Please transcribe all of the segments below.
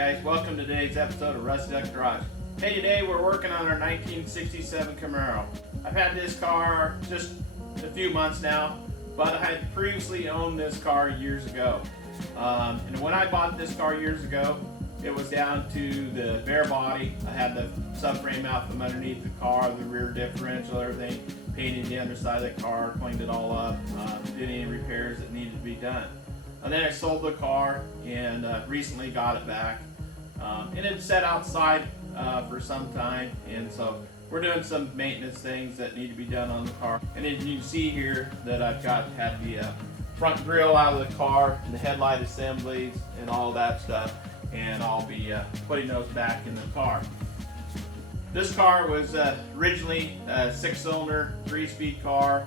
guys, welcome to today's episode of Rusty Duck Garage. Hey, today we're working on our 1967 Camaro. I've had this car just a few months now, but I had previously owned this car years ago. And when I bought this car years ago, it was down to the bare body. I had the subframe out from underneath the car, the rear differential, everything, painted the underside of the car, cleaned it all up, did any repairs that needed to be done. And then I sold the car and recently got it back. And it sat outside for some time, and so we're doing some maintenance things that need to be done on the car. And as you can see here that I've had the front grille out of the car and the headlight assemblies and all that stuff, and I'll be putting those back in the car. This car was originally a 6-cylinder, 3-speed car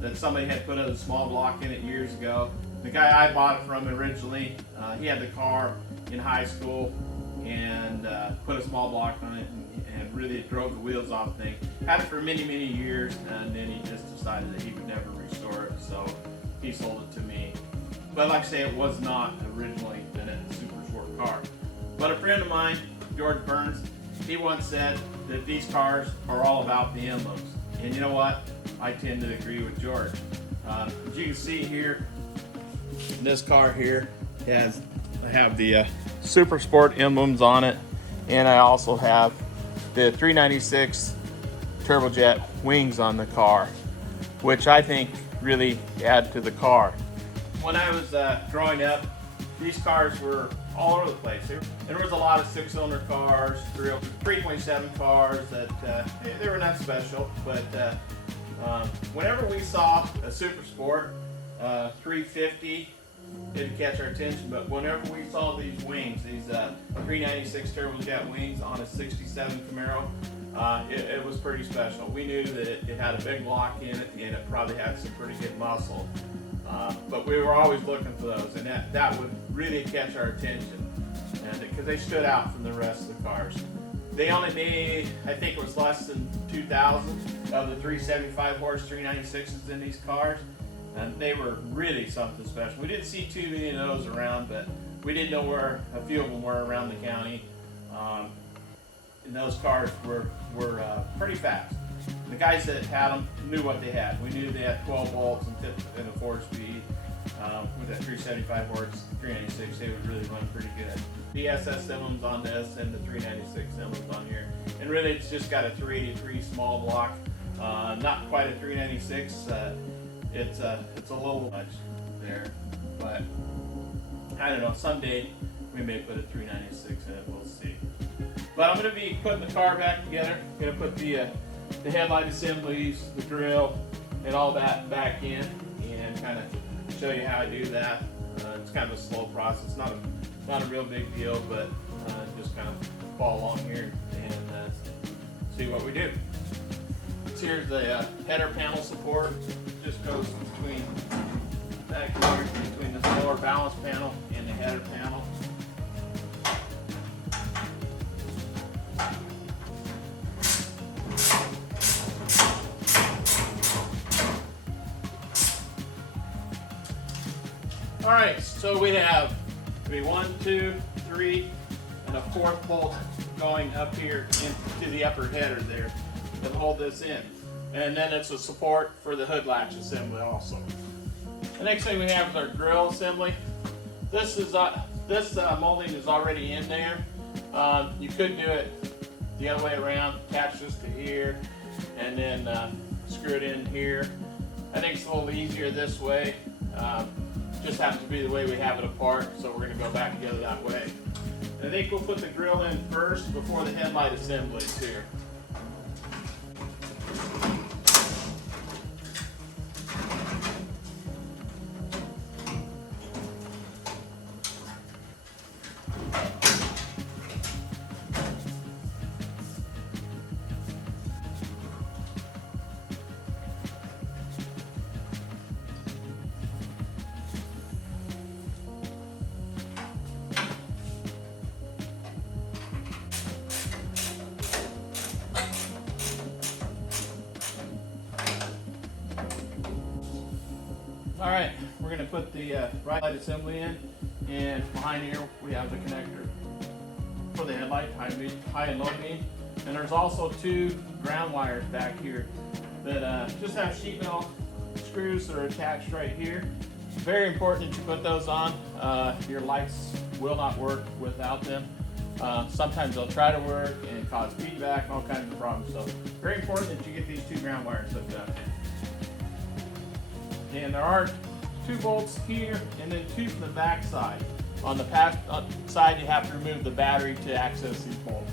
that somebody had put a small block in it years ago. The guy I bought it from originally, he had the car in high school and put a small block on it and really drove the wheels off the thing. Had it for many, many years, and then he just decided that he would never restore it, so he sold it to me. But like I say, it was not originally a super sport car. But a friend of mine, George Burns, he once said that these cars are all about the emblems. And you know what? I tend to agree with George. As you can see here, this car here I have the Super Sport emblems on it, and I also have the 396 turbojet wings on the car, which I think really add to the car. When I was growing up, these cars were all over the place. There was a lot of 6-cylinder cars, 327 cars that they were not special, but whenever we saw a Super Sport 350, didn't catch our attention, but whenever we saw these wings, these 396 turbojet wings on a 67 Camaro, it was pretty special. We knew that it had a big block in it, and it probably had some pretty good muscle. But we were always looking for those, and that would really catch our attention, because they stood out from the rest of the cars. They only made, I think it was less than 2,000 of the 375 horse 396s in these cars, and they were really something special. We didn't see too many of those around, but we did know where a few of them were around the county, and those cars were pretty fast. The guys that had them knew what they had. We knew they had 12 volts and a 4-speed. With that 375 horse 396, they would really run pretty good. The SS emblems on this and the 396 emblems on here. And really it's just got a 383 small block. Not quite a 396. It's a little much there. But I don't know, someday we may put a 396 in it, we'll see. But I'm going to be putting the car back together. I'm going to put the headlight assemblies, the grille, and all that back in, and kind of show you how I do that. It's kind of a slow process, not a real big deal, but just kind of follow along here and see what we do. So here's the header panel support. Just goes between back here, between the lower balance panel and the header panel. Alright, so we have 1, 2, 3, and a 4th bolt going up here into the upper header there to hold this in. And then it's a support for the hood latch assembly also. The next thing we have is our grille assembly. This molding is already in there. You could do it the other way around, attach this to here, and then screw it in here. I think it's a little easier this way. Just happens to be the way we have it apart, so we're going to go back together that way. And I think we'll put the grille in first before the headlight assemblies here. Alright, we're going to put the right light assembly in, and behind here we have the connector. headlight, high and low beam. And there's also 2 ground wires back here that just have sheet metal screws that are attached right here. Very important that you put those on. Your lights will not work without them. Sometimes they'll try to work and cause feedback and all kinds of problems. So very important that you get these 2 ground wires hooked up. And there are 2 bolts here and then 2 from the back side. On the side you have to remove the battery to access these bolts.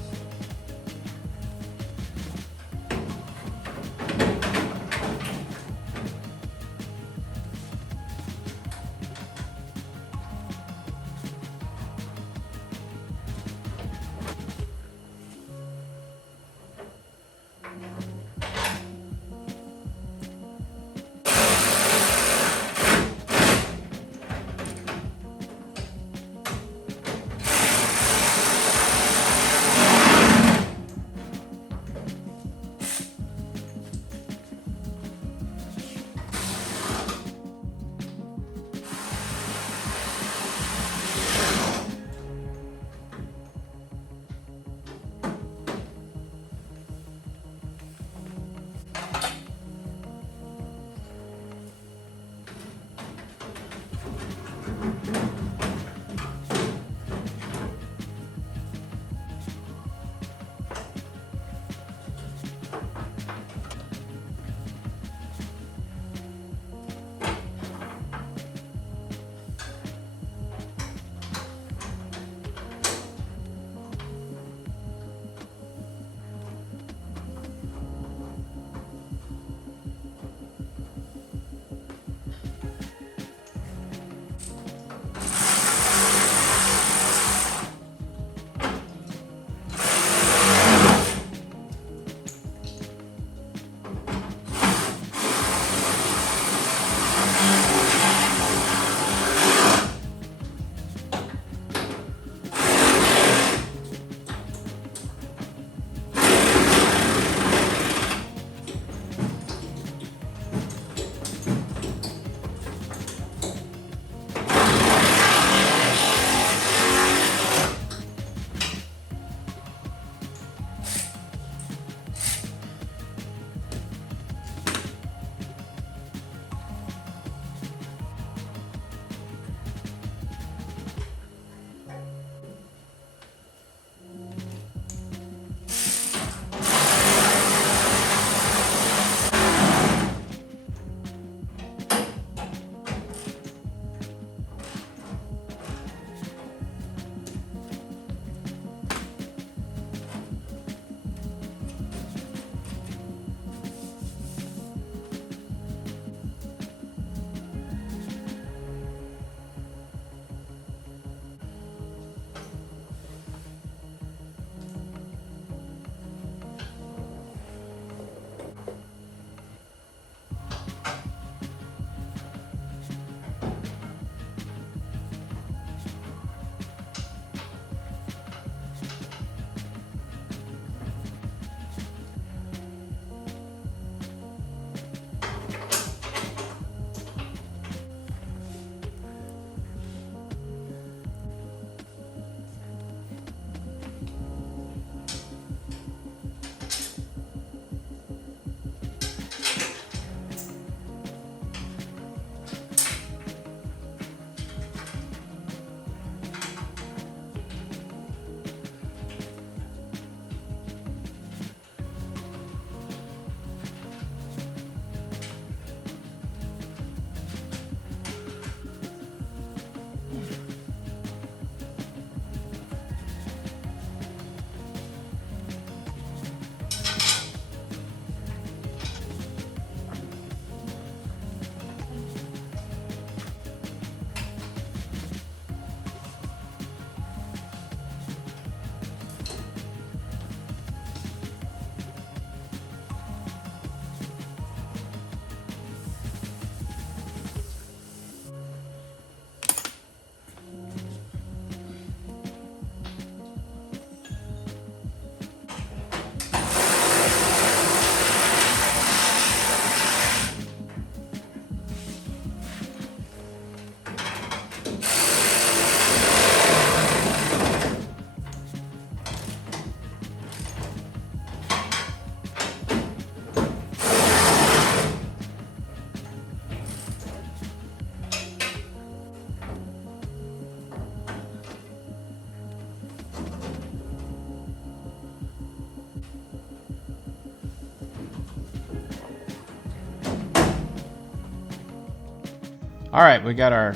Alright, we got our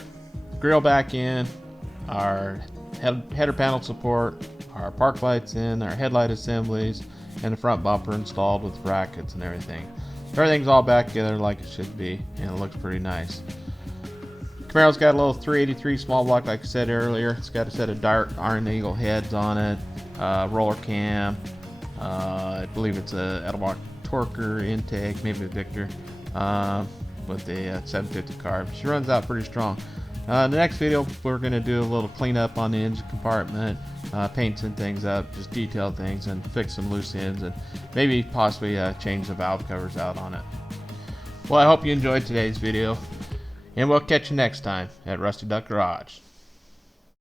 grill back in, our header panel support, our park lights in, our headlight assemblies, and the front bumper installed with brackets and everything. Everything's all back together like it should be, and it looks pretty nice. Camaro's got a little 383 small block, like I said earlier. It's got a set of dark Iron Eagle heads on it, roller cam. I believe it's a Edelbach Torker intake, maybe a Victor, with the 750 carb. She runs out pretty strong. In the next video, we're going to do a little cleanup on the engine compartment, paint some things up, just detail things, and fix some loose ends, and maybe possibly change the valve covers out on it. Well, I hope you enjoyed today's video, and we'll catch you next time at Rusty Duck Garage.